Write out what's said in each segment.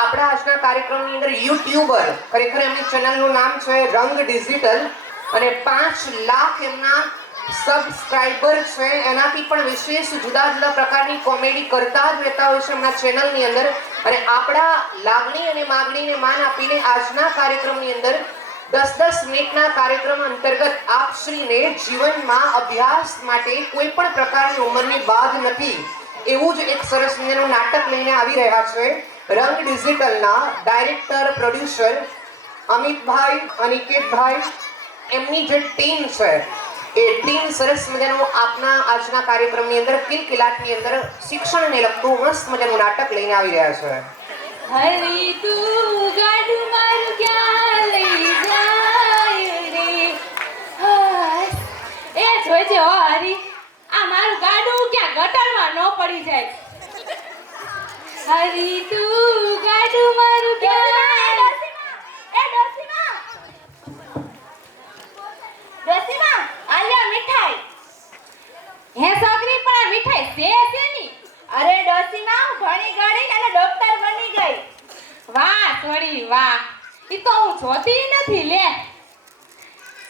આપણા આજના કાર્યક્રમની અંદર યુટ્યુબર, ખરેખર એમની ચેનલનું નામ છે રંગ ડિજિટલ અને 5 લાખ એમના સબસ્ક્રાઇબર છે. એનાથી પણ વિશેષ જુદા જુદા પ્રકારની કોમેડી કરતા જ રહેતા હોય છે એમના ચેનલની અંદર. અને આપણા લાગણી અને માગણીને માન આપીને આજના કાર્યક્રમની અંદર 10-10 મિનિટના કાર્યક્રમ અંતર્ગત આપશ્રીને જીવનમાં અભ્યાસ માટે કોઈ પણ પ્રકારની ઉંમરની બાદ નથી એવું જ એક સરસ મજાનું નાટક લઈને આવી રહ્યા છે. રંગ ડિજિટલના ડાયરેક્ટર પ્રોડ્યુસર અમિતભાઈ, અનિકેતભાઈ, એમની જે ટીમ છે એ ટીમ સરસ મજાનું આપના આજના કાર્યક્રમની અંદર કિલકિલાટની અંદર શિક્ષણને લગતું મસ્ત મજાનું નાટક લઈને આવી રહ્યા છે. હરી તું ગાડું મારું ક્યાં લઈ જાય રે હાસ એ જોજે હો હરી આ મારું ગાડું ક્યાં ગટરમાં ન પડી જાય. હરી તું ગાડું મારું ક્યાં એ ડોસીમા આલ્યા મીઠાઈ હે છોકરી પણ આ મીઠાઈ છે ની. અરે ડોસીમા હું ભણી ગણી અને ડોક્ટર બની ગઈ. વાહ સોડી વાહ, ઈ તો હું જોતી નથી લે.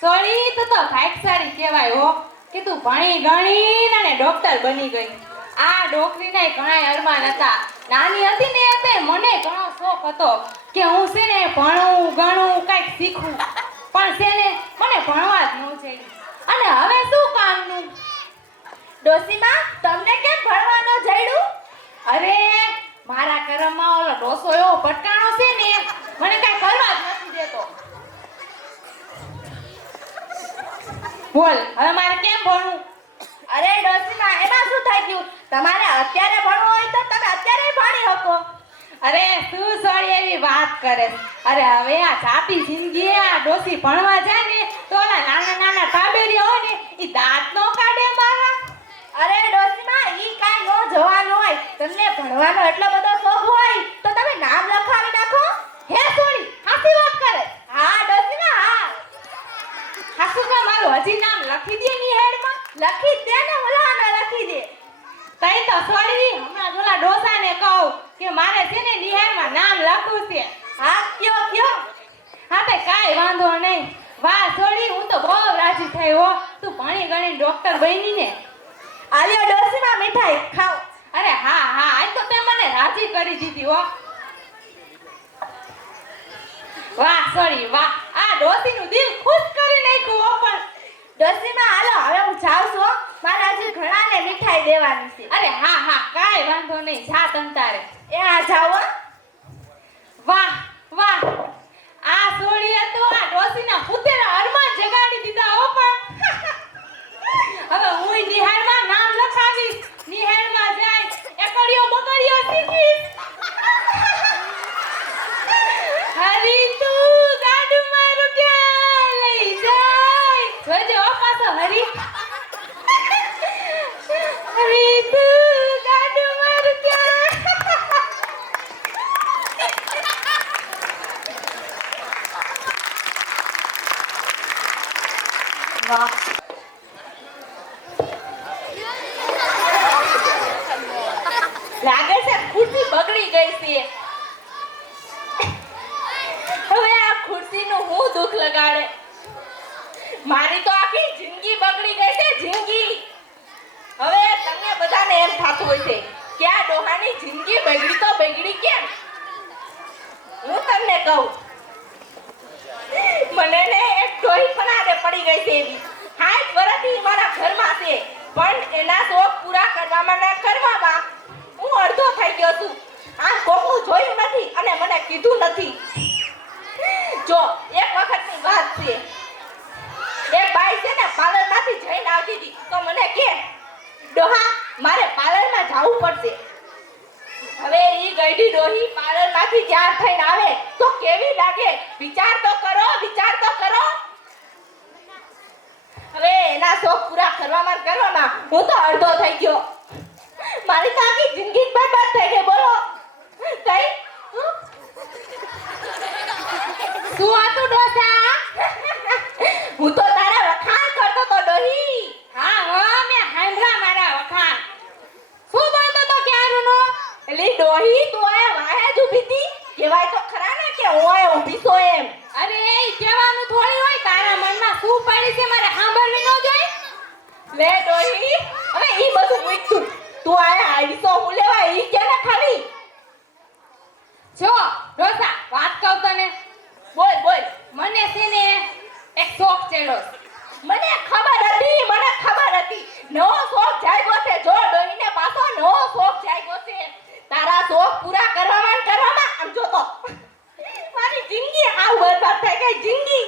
સોડી તો ભાગશાળી કહેવાય હો કે તું ભણી ગણી અને ડોક્ટર બની ગઈ. આ ડોકરીના ઘણા અરમાન હતા. નાની હતી ને તે મને ઘણો શોખ હતો કે હું છે ને ભણું ગણું કંઈક શીખું, પણ છે ને મને ભણવા જ ન જઈ. અને હવે શું કામનું? ડોસીમા તમને કેમ ભણવાનો જડ્યું? અરે મારા કરમમાં ઓલો ડોસો એવો ભટકાણો છે ને મને કાંઈ કરવા જ નથી દેતો. બોલ હવે મારે કેમ ભણવું? અરે ડોસીમા એમાં શું થઈ ગયું? તમારે અત્યારે ભણવું હોય તો તમે અત્યારે ભણી શકો. અરે તું સોરી એવી વાત કરે. અરે હવે આ ચાપી જિંદગી આ ડોસી ભણવા જાય ને તો ઓલા નાના નાના તાબેરિયા હોય ને ઈ દાંત નો કાઢે મારા. અરે ડોસીમા ઈ કાઈ નો જોવાનું હોય. તમને ભણવાનો એટલો બધો શોખ હોય તો તમે નામ લખાવી નાખો. હે સોરી હાસી વાત કરે? હા ડોસીમા હા. હાસુ કા મારું હજી નામ લખી દે ની હેડમાં. લખી દે ને ઓલાને લખી દે. તઈ તો સોરી હમણાં ઓલા ડોસાને કહું કે મારે છે ને નિહાળમાં નામ લખવું છે. હા કયો. હા તે કાઈ વાંધો નહીં. વાહ સોરી હું તો બહુ રાજી થઈ હો તું ભણી ગણી ડોક્ટર બની ને. આલ્યો ડોસીમા મીઠાઈ ખાઓ. અરે હા હા આજ તો તે મને રાજી કરી દીધી હો. વાહ સોરી વાહ, આ ડોસીનું દિલ ખુશ કરી નાખ્યું હો. પણ ડોસીમા હાલો હવે હું જાઉં છું. મારે હજી ઘણાને મીઠાઈ દેવાની છે. અરે હા હા કાઈ વાંધો નહીં, જા તમ તારે. એ આ જાઓ હો. વાહ વાહ, આ સોડીએ તો આ ડોસીના પુતેરા અરમાન જગાડી દીધા હો. પણ હવે હું નિહાળમાં નામ લખાવીશ, નિહાળમાં જાય એકડીયો બકડીયો શીખીશ. હરી તું ગાડું મારું ક્યાં લઈ જાય જોજે ઓ પાછો હરી. હરી તું ગાડું મારું ક્યાં. વાહ લાગે છે ખુરશી બગડી ગઈ છે. હવે આ ખુરશીનું હું દુઃખ લગાડે. મારી તો આખી જિંદગી બગડી ગઈ છે જિંદગી. હવે તમને બધાને એમ થાતું હોય છે કે આ ડોહાની જિંદગી બગડી તો બગડી કેમ? હું તમને કહું, મને ને એક ડોહી પણ આડે પડી ગઈ છે એવી. 60 વર્ષથી મારા ઘરમાં છે પણ એના શોખ પૂરા કરવામાં ના કરવામાં હું અડધો થઈ ગયો છું. આ કોકનું જોયું નથી અને મને કીધું નથી. જો એક વખતની વાત છે, એક બાઈ છે ને પાર્લરમાંથી જઈને આવતી હતી તો મને કે ડોહા મારે પાર્લરમાં જવું પડશે. હવે ઈ ગઈડી ડોહી પાર્લરમાંથી તૈયાર થઈને આવે તો કેવી લાગે? વિચાર તો કરો. હવે એના શોખ પૂરા કરવામાં હું તો અડધો થઈ ગયો. મારી તો આખી જિંદગી બરબાદ થઈ ગઈ. બોલો કઈ શું હતું ડોસા? હું તો તારા વખાણ કરતો તો ડોહી. હા હો મે હાંભળા મારા વખાણ. શું બોલતો તો ક્યારનો? એલી ડોહી તું આ વાહે જ ઊભી હતી કહેવાય તો ખરા ને કે હું અહીંયા ઊભી છું એમ. અરે એ કહેવાનું થોડી હોય, તારા મનમાં શું પડી છે મારે સાંભળવી ન જોઈ? લે ડોહી, હવે ઈ બધું મૂક તું. તું અહીંયા આવી તો હું લેવા ઈ કે ને ખાલી. જો ડોસા, વાત કહું તને. બોલ બોલ. મને છે ને એક શોખ ચડ્યો છે. મને ખબર હતી. નવો શોખ જાગ્યો છે. જો ડોહીને પાછો નવો શોખ જાગ્યો છે. તારા શોખ પૂરા કરવામાં આમ જો તો મારી જિંદગી હાવ બરબાદ થઈ ગઈ જિંદગી.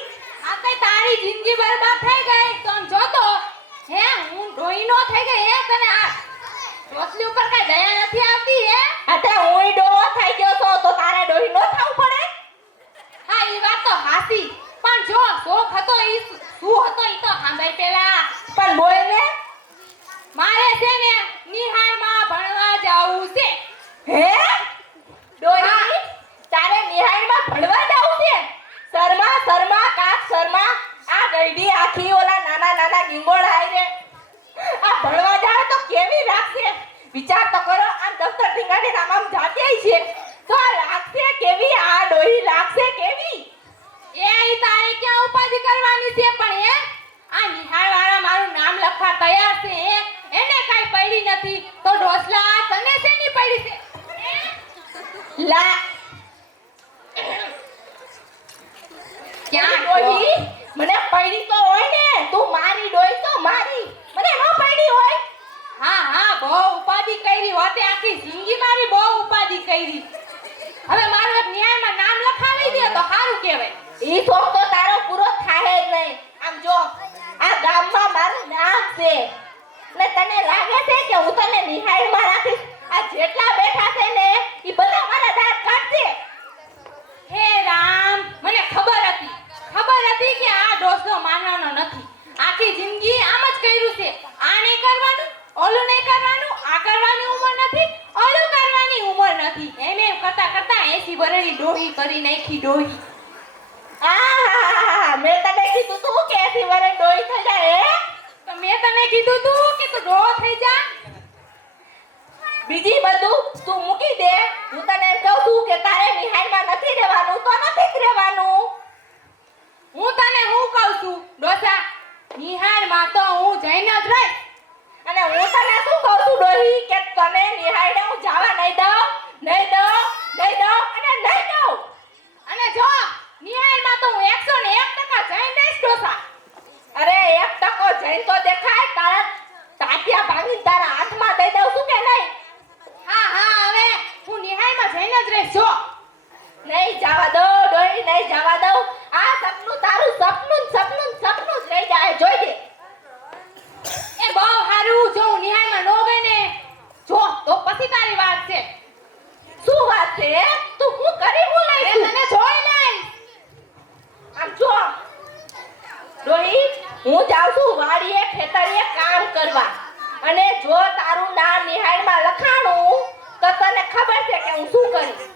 આ કઈ તારી જિંદગી બરબાદ થઈ ગઈ તો આમ જોતો હે હું ડોઈ નો થઈ ગઈ હે? તને આ રોટલી ઉપર કઈ દયા નથી આવતી હે? અતે હુંય ડોહો થઈ ગયો છો તો તારે ડોહી નો થવું પડે? હા ઈ વાત તો હાસી, પણ જો શોખ હતો ઈ શું હતો ઈ તો સાંભળ પેલા. પણ બોલ ને. મારે છે ને નિહાળમાં ભણવા જાવું છે. હે ડોહી, તારે નિહાળમાં ભણવા જાવું છે? શર્મા કાક શર્મા. આ ગઈડી આખી ઓલા નાના ગીંગોળ આઈ રે આ ભણવા જાય તો કેવી રાખશે? વિચાર તો કરો. આમ દફતર ટીંગાડી આમ જાતે છે તો આ રાખશે કેવી? આ ડોહી રાખશે કેવી? એ ઈ તારે ક્યાં ઉપાધિ કરવાની છે? પણ હે આ નિહાળ વાળા મારું નામ લખવા તૈયાર છે હે? એને કાઈ પડી નથી તો ડોસલા તને શેની પડી છે? લા ક્યાં ડોહી મને પડી તો હોય ને. તું મારી ડોહી તો મારી, મને ન પડી હોય. હા બહુ ઉપાધિ કરી હોતે, આખી જિંદગી મારી બહુ ઉપાધિ કરી. હવે મારું એક ન્યાયમાં નામ લખાવી દે તો સારું કહેવાય. ઈ શોખ તો તારો પૂરો થાય જ નહીં. આમ જો આ ગામમાં મારું નામ છે ને તને લાગે છે કે હું તને નિહાળમાં રાખીશ? આ જેટલા બેઠા છે ને ઈ બધા મારા દાંત કાઢશે. હે રામ, મને ખબર હતી કે આ ડોસનો માનવાનો નથી. આખી જિંદગી આમ જ કર્યું છે. આ નહીં કરવાનું, ઓલું નહીં કરવાનું, આ કરવાની ઉંમર નથી, ઓલું કરવાની ઉંમર નથી. એમ કરતા 80 વર્ષની ડોહી કરી નાખી ડોહી. આહાહાહા, મેં તને કીધું તું કે 80 વર્ષ ડોહી થઈ જાય હે? તો મેં તને કીધું તું કે તું ડોહો થઈ જા. બીજી બધું તું મૂકી દે. હું તને એમ કહું છું કે તારે નિહાળમાં નથી રહેવાનું તો નથી જ રહેવાનું. હું તને હું કહું છું ડોસા, નિહાળમાં તો હું જઈને જ રહીશ. અને હું તને શું કહું છું ડોહી કે તને નિહાળને હું જવા નહીં દઉં અને નહીં દઉં. અને જો નિહાળમાં તો હું 101% જઈને રહીશ ડોસા. અરે 1% જઈને તો દેખાય. તારા તાટિયા ભાંગીને તારા હાથમાં દઈ દઉં છું કે નહીં? હા હવે હું નિહાળમાં જઈને જ રહીશ. જો નહીં જવા દઉં ડોહી, નહીં જવા દઉં. આ સપનું તારું સપનું જ રહી જાય. જોઈ દે. એ બહુ હારું. જો હું નિહાળમાં નો ગઈ ને જો તો પછી તારી વાત છે. શું વાત છે? તું હું કરી હું અરે લઈશ? તને જોઈ લઈશ. આમ જો ડોહી, હું જાઉં છું વાડીએ ખેતરીએ કામ કરવા. અને જો તારું નામ નિહાળમાં લખાણું તો તને ખબર છે કે હું શું કરીશ.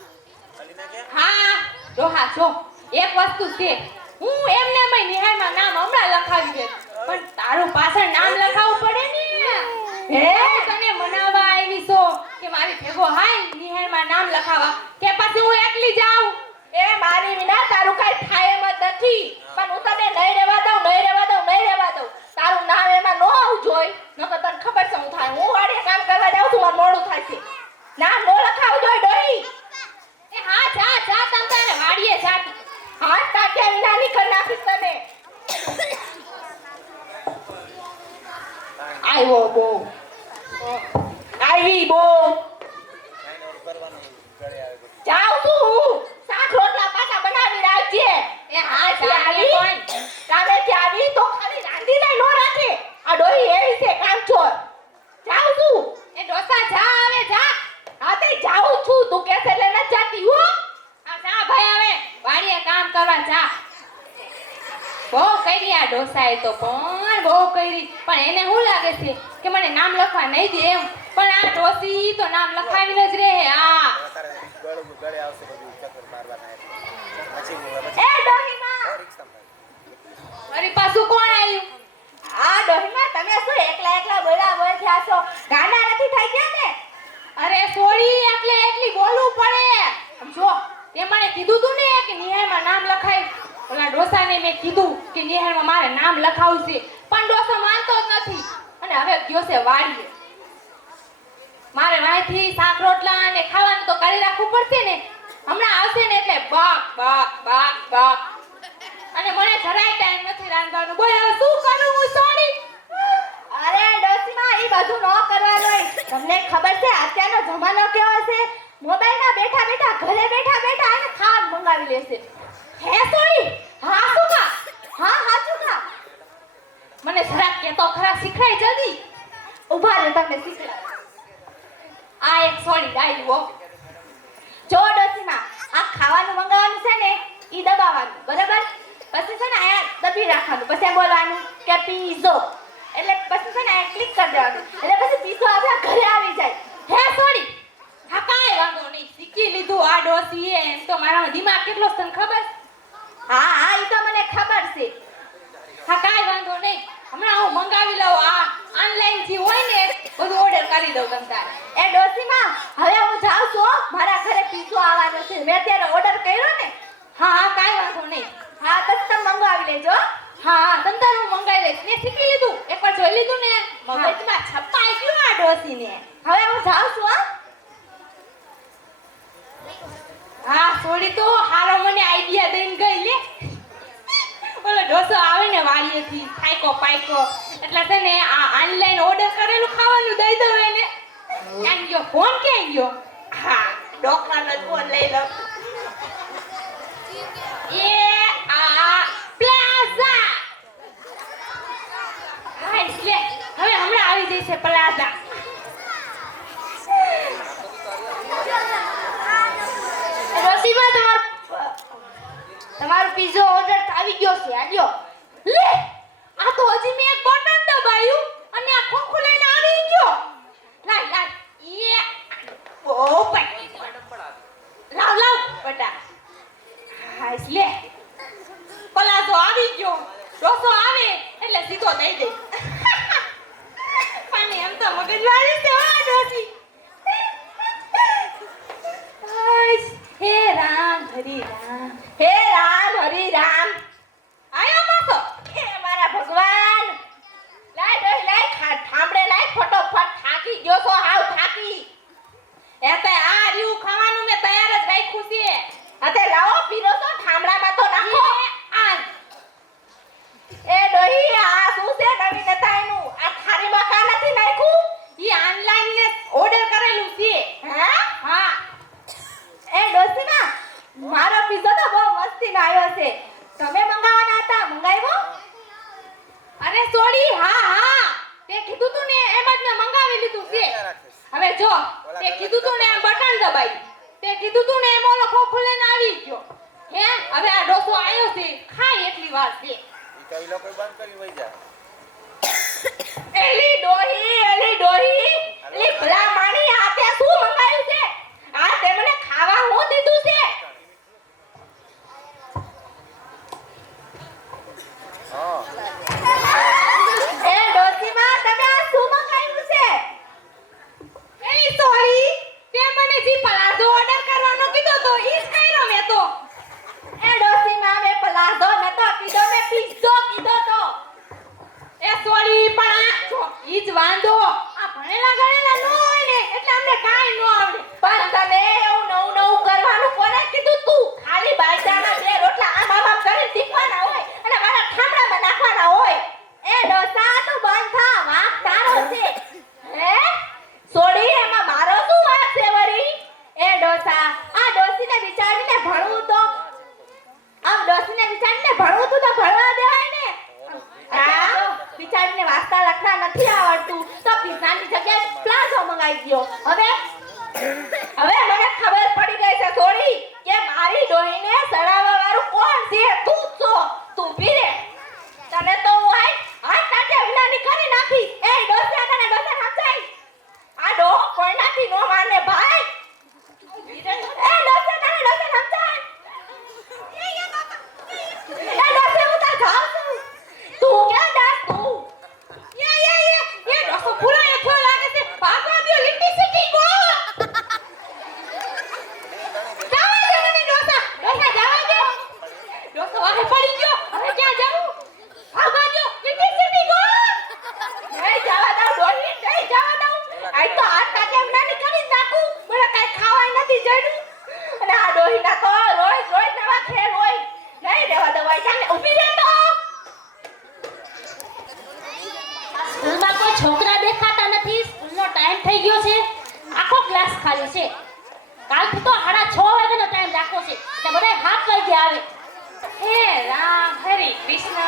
હા ડોહા, જો એક વસ્તુ છે, હું એમને નિહાળમાં નામ હમણાં લખાવી દે, પણ તારું પાછળ નામ લખાવવું પડે ને. હે? તને મનાવવા આવી છો કે મારી ભેગો હાલ નિહાળમાં નામ લખાવા, કે પછી હું એકલી જાઉં? એ મારી વિના તારું કઈ થાય એમ જ નથી. પણ હું તને નહીં રહેવા દઉં. તારું નામ એમાં ન આવવું જોઈએ. નકર તને ખબર છે હું થાય. હું વાડીએ કામ કરવા જાઉં છું, મારું મોડું થાય છે. નામ ન લખાવું જોઈએ ડોહી. એ હા જા તમ તારે વાડીએ જા. હાથ તાટ્યા વિના નીકળ નાખીશ તને. આવ્યો બહુ. આવી બહુ. જાઉં છું હું. શાક રોટલા પાછા બનાવી રાખજે. એ હા જા પણ કામેથી આવી તો ખાલી રાંધીને નો રાખે. આ ડોહી એવી છે કામચોર. જાઉં છું. એ ડોસા જા હવે જા. હા તે જાઉં છું. તું કેસે લેને જાતી હો. આ જા ભાઈ હવે વાડીએ કામ કરવા જા. બહુ કરી આ ડોસાએ તો, પણ બહુ કરી. પણ એને શું લાગે છે કે મને નામ લખવા નહીં દે એમ? પણ આ ડોસી તો નામ લખાવીને જ રહે. આ એ ડોહીમાં. મારી પાછું કોણ આવ્યું? આ ડોહીમાં તમે શું એકલા બોલા થયા છો? ગાના નથી થઈ ગયા ને? અરે સોરી, એકલી બોલવું પડે. જો તે મને કીધું તું ને કે નિહાળમાં નામ લખાય. ઓલા ડોસાને મેં કીધું કે નિહાળમાં મારે નામ લખાવવું છે, પણ ડોસો માનતો જ નથી અને હવે ગયો છે વાડીએ. મારે વાંયથી શાક રોટલા અને ખાવાનું તો કરી રાખવું પડશે ને. હમણાં આવશે ને એટલે બાક બાક બાક બાક, અને મને જરાય ટાઈમ નથી રાંધવાનું. બોલ હવે શું કરું હું સોની? અરે ડોસીમાં ઈ બધું ન કરવાનું હોય. તમને ખબર છે અત્યારનો જમાનો કેવો છે? મોબાઈલમાં બેઠા બેઠા ઘરે બેઠા બેઠા આને ખાવાનું મંગાવી લેશે. હે સોની? હા શું કા? હા હાચું કા? મને જરાક કે તો ખરા, શીખડાય જલ્દી. ઊભા રહો તમને શીખડાવું. આ એક સોની ડાયરી હો. જો ડોસીમાં આ ખાવાનું મંગાવવાનું છે ને ઈ દબાવવાનું, બરાબર? પછી છે ને આયા દબી રાખવાનું, પછી એમ બોલવાનું કે પીઝો, એટલે પછી છે ને આયા ક્લિક કરી દેવાનું, એટલે પછી પીઝો આપણા ઘરે આવી જાય. હે સોની? હા કાંઈ વાંધો નહીં, શીખી લીધું આ ડોસીએ. એમ તો મારા દિમાગ કેટલો છે તને ખબર? હા હા ઈ તો મને ખબર છે. હા કાંઈ વાંધો નહીં, હમણાં હું મંગાવી લઉં. આ ઓનલાઈન જે હોય ને બધું ઓર્ડર કરી દઉં તમ તારે. એ ડોસીમાં હવે હું જાઉં છું હો. મારા ઘરે પીઝો આવવાનો છે. મેં અત્યારે ઓર્ડર કર્યો ને. હા હા કાંઈ વાંધો નહીં. હા તો તમે મંગાવી લેજો. હા હા તમ તારે હું મંગાવી લઈશ. મેં શીખી લીધું, એકવાર જોઈ લીધું ને મગજમાં છપાઈ ગયું આ ડોસીને. હવે હું જાઉં છું હો. હા સોરી તો હારો મને આઈડિયા દઈને ગઈ લે. ઓલો ઢોસો આવે ને વાડીએથી થાયકો પાયકો, એટલે છે ને આ ઓનલાઈન ઓર્ડર કરેલું ખાવાનું દઈ દઉં એને. ક્યાં ગયો ફોન? ક્યાં ગયો? હા ડોકરાનો જ ફોન લઈ લો. એ આ પ્લાઝા. હા એટલે હવે હમણાં આવી જશે પ્લાઝા. ડોસીમાં તમારો પીઝો ઓર્ડર આવી ગયો છે. આજો લે આ તો હજી મેં એક બટન દબાયું અને આ ખોખું લઈને આવી ગયો. લાય લાય એ ઓ પાઈ લાવ લાવ બટા. હા લે પલાઝો આવી ગયો. ડોસો આવે એટલે સીધો દઈ દે. પણ એમ તો મગજવાળી છે હો ડોસી. આઈસ હે રામ હરી રામ. હે રામ હરી રામ. આયો પાછો. હે મારા ભગવાન. લાય ડોહી લાય, ઠામડે લાય, ફટોફટ થાકી ગયો છો, હાવ થાકી. એતે આ રીયું ખાવાનું મેં તૈયાર જ રાખ્યું છે. અતે લાવો પીરો તો ઠામડામાં તો નાખો. આ એ ડોહી આ શું છે નવી નતાયનું? આ થાળીમાં કા નથી નાખ્યું? ઈ ઓનલાઈન ને ઓર્ડર કરેલું છે. હે? હા એ ડોસીમાં મારો પીઝો તો બહુ મસ્તીનો આવ્યો છે. તમે મંગાવવાના હતા, મંગાવ્યો? અરે સોડી હા હા તે કીધું તું ને એમ જ મેં મંગાવી લીધું છે. હવે જો તે કીધું તું ને એમ બટન દબાઈ, તે કીધું તું ને એમ ઓલો ખોખું લઈને આવી ગયો. હે હવે આ ડોસો આવ્યો છે, ખાય એટલી વાર છે. ઈ તો ઈ લોકો બંધ કરી વઈ જા. એલી ડોહી, એલી ડોહી, એલી ભલા માણી આ તે શું મંગાવ્યું છે? આ તે મને ખાવા હું દીધું છે? હા એ ડોસીમાં તમે આ શું મંગાવ્યું છે? એલી સોરી તે મને જી પલાઝો ઓર્ડર કરવાનો કીધો તો ઈ જ કર્યો મેં તો. એ ડોસીમાં મે પલાઝો નતો કીધો, મે પીઝો કીધો તો. એ સોરી પણ આ જો ઈ જ વાંધો. આ ભણેલા ગણેલા ન હોય ને એટલે અમને કાંઈ ન આવડે. પણ તને એવું નવું નવું કરવાનું કોને કીધું તું? ખાલી બાજરાના બે રોટલા આમ આમ આમ કરી શીખવાના હોય અને મારા ઠામડામાં નાખવાના હોય. એ ડોસા તું બંધ થા, વાંક તારો છે. હે? સોડી એમાં મારો શું વાંક છે વળી? એ ડોસા આ ડોસીને વિચારીને ભણવું તો આમ ડોસીને વિચારીને ભણવું તું તો ભણવા દેવાય ને. હા વિચારીને વાંચતા લખતા નથી આવડતું તો પીઝાની જગ્યાએ પ્લાઝો મંગાવી દો. હવે મને ખબર પડી ગઈ છે થોડી કે મારી ડોહીને સડાવવા વાળું કોણ છે? તું જ છો. તું ઊભી રહે, તને તો હું હાથ કાઢે વિનાની કરી નાખી. એ ડોસા તને ડોસા સમજાય? આ ડો કોઈ નાથી નો માને ભાઈ. એ ડોસા તને ડોસા સમજાય? એ ડોસા હું તાર જાઉં છું. તું ક્યાં જાસ તું? એ ડોસો પૂરો એઠો લાગે છે. ભાગવા દ્યો લીટી સીટી ગો. ડોહીના તો રોજ રોજ નવા ખેલ હોય. નહીં રહેવા દવાઈ જાને ઊભી રહે તો. સ્કૂલમાં કોઈ છોકરા દેખાતા નથી. સ્કૂલનો ટાઈમ થઈ ગયો છે. આખો ક્લાસ ખાલી છે. કાલથી તો 6:30 વાગ્યાનો ટાઈમ રાખો છે. એટલે બધા 7 વાગે આવે. હે રામ હરે કૃષ્ણ.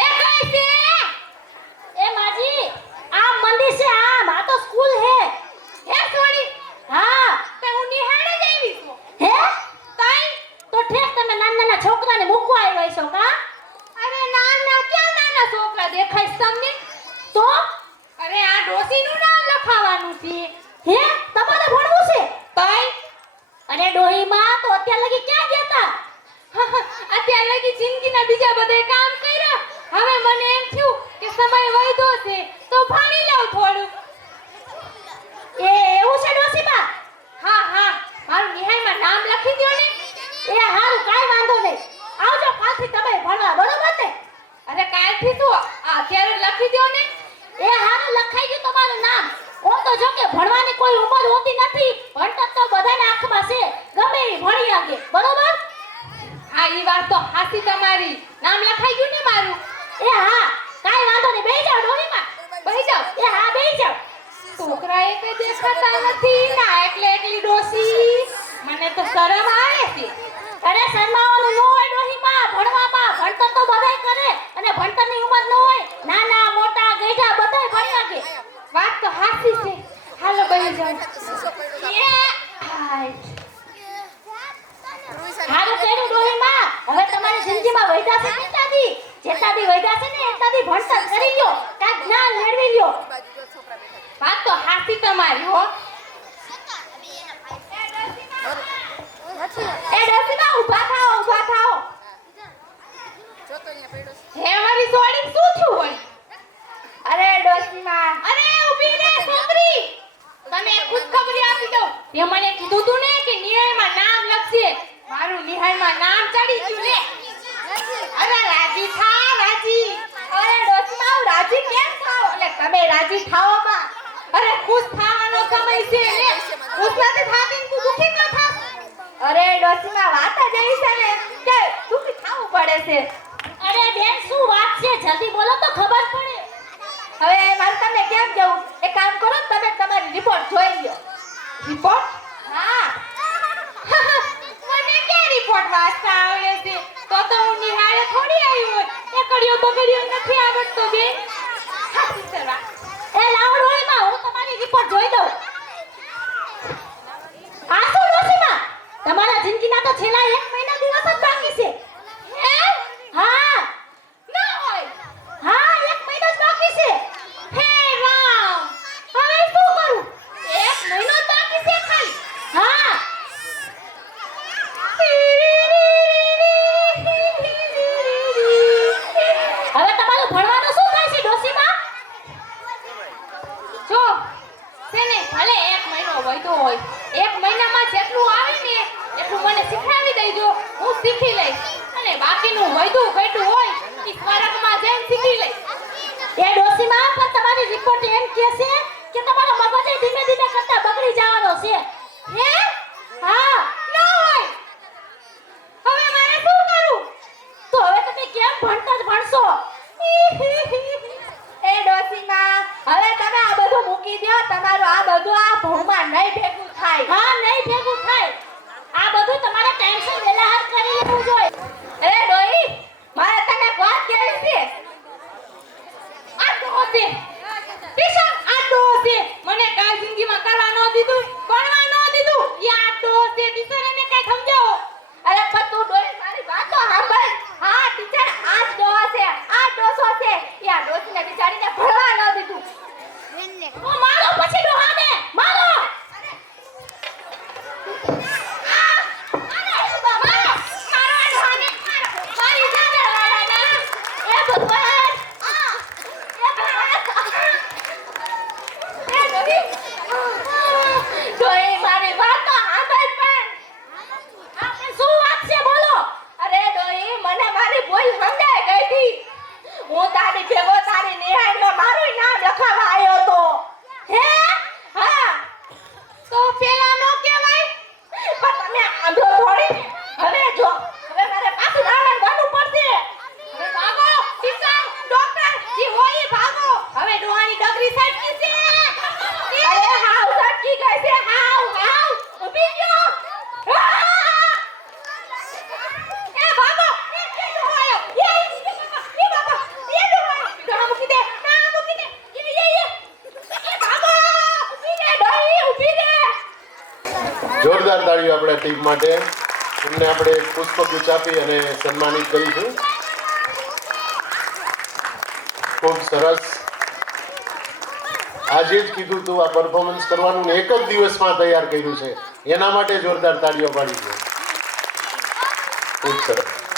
એ કઈ છે? એ માજી, આ મંદિર છે. આ તો સ્કૂલ હે. હે સોડી, હા. તે હું નિહાળે જ આવી છું. હે? તઈ તો ઠેક તમે નાના છોકરાને મૂકવા આવ્યા છો કા? અરે નાના ક્યાં નાના છોકરા દેખાય છે તમને? તો અરે આ ડોસીનું નામ લખાવાનું છે. હે તમારે ભણવું છે? તઈ અરે ડોહીમાં તો અત્યાર લગી ક્યાં ગયા તા? અત્યાર લગી જિંદગીના બીજા બધા કામ કર્યા. હવે મને એમ થયું કે સમય વૈધો છે તો ભણી લઉં થોડું. એ એવું છે ડોસીમાં? હા હા, મારું નિહાળમાં નામ લખી દ્યો ને. એ હારું, કાઈ વાંધો નહીં. આવજો કાલથી તમે ભણવા, બરોબર ને? અરે કાલથી તું અત્યારે લખી દ્યો ને. એ હારું, લખાઈ ગયું તમારું નામ. ઓમ તો જો કે ભણવાની કોઈ ઉંમર હોતી નથી. ભણતર તો બધાના આંખમાં છે. ગમે એ ભણી આગે, બરોબર? હા, ઈ વાત તો હાસી તમારી. નામ લખાઈ ગયું ને મારું. એ હા, કાઈ વાંધો નહીં. બેહી જાઓ ડોહીમાં. બેહી જાઓ. એ હા, બેહી જાઓ. છોકરા એક દેખાતા નથી ના એટલે એકલી ડોસી. મને તો શરમ આવે છે. અરે શરમાવાનું ન હોય ડોહીમાં, ભણવામાં. ભણતર તો બધાય કરે અને ભણતરની ઉંમર ન હોય. નાના મોટા ગઈઢા બધાય ભણી આગે. વાત તો હાસી છે. હાલો બેહી જાઓ. હાય. હારું કર્યું ડોહીમાં. હવે તમારી જિંદગીમાં વૈધા છે કેટલાદી? જેટલાદી વૈધા છે ને એટલાદી ભણતર કરી લ્યો. કાંઈક જ્ઞાન મેળવી લ્યો. વાત તો હાસી તમારી હો. એ ડોસીમાં ઊભા થાઓ, ઊભા થાઓ. હે મારી સોડી શું થયું હોય? અરે ડોસીમાં અરે ઊભી રે છોકરી. તને ખુશખબરી આપી દઉં. તે મને કીધું તું ને કે નિહાળમાં નામ લખશે. મારું નિહાળમાં નામ ચડી ગયું ને. અરે રાજી થા રાજી. અરે ડોસીમાં હું રાજી કેમ થાવ? એટલે તમે રાજી થાઓ માં. અરે ખુશ થવાનો સમય છે ને. ખુશ નથી થાતી તું દુખી ન થા. અરે ડોસીમાં વાત જ એવી છે ને કે દુખી થવું પડે છે. અરે બેન, શું વાત છે? જલ્દી બોલો તો ખબર પડે. હવે મારે તમને કેમ જવું? એક કામ કરો ને, તમે તમારી રિપોર્ટ જોઈ લ્યો. રિપોર્ટ? હા. મને કે રિપોર્ટ વાંચતા આવડે છે? તો હું નિહાળે થોડી આવી હોય. એકડિયો બગડિયો નથી આવડતો બેન. હાસી કરવા. એ લાવો ડોહીમાં, હું તમારી રિપોર્ટ જોઈ દઉં. આ શું ડોસીમાં? તમારા જિંદગીના તો છેલ્લા 1 મહિના દિવસ જ બાકી છે. હે? હા ના હોય. હા, 1 મહિનો જ બાકી છે. હે રામ. હવે શું કરું? 1 મહિનો જ બાકી છે ખાલી. હા. હવે તમારું ભણવાનું શું થાય છે ડોસીમાં? જો તેને ભલે 1 મહિનો વૈધો હોય. 1 મહિનામાં જેટલું આવે ને એટલું મને શીખવાડી દેજો. હું શીખી લઈશ. અને બાકીનું વૈધું ઘટ્યું હોય એ સ્વર્ગમાં જઈને શીખી લઈશ. એ ડોસીમાં પણ તમારી રિપોર્ટ એમ કહે છે કે તમારો મગજ ધીમે ધીમે કરતા બગડી જવાનો છે. હે? હા. ન હોય. હવે મારે શું કરું? તો હવે તમે કેમ ભણતા જ ભણશો? એ ડોસીમાં હવે તમે આ બધું મૂકી દો. તમારું આ બધું આ ભણમાં નહીં ભેગું થાય. હા, નહીં ભેગું થાય. આ બધું તમારે ટેન્શન વેલા હાથ કરી લેવું જોઈએ. અરે ડોહી, મારે તને એક વાત કહેવી છે. આ ડોસે. કિશન, આ ડોસે મને કાલ જિંદગીમાં કરવા ન દીધું, ભણવા ન દીધું. યા ડોસે ટીચર એને કઈ સમજાવો. અરે પણ તું ડોહી મારી વાત તો સાંભળ. હા ટીચર, આ જ ડોહો છે, આ ડોસો છે. યા ડોસીને બિચારીને ભણવા ન દીધું. તો મારો પછી ડોહાને મારો. જોરદાર તાળીઓ આપણા ટીમ માટે. એમને આપણે પુષ્પગુચ્છ આપી અને સન્માનિત કરીશું. ખૂબ સરસ. આજે જ કીધું તું આ પરફોર્મન્સ કરવાનું ને એક જ દિવસમાં તૈયાર કર્યું છે. એના માટે જોરદાર તાળીઓ પાડી છે. ખૂબ સરસ.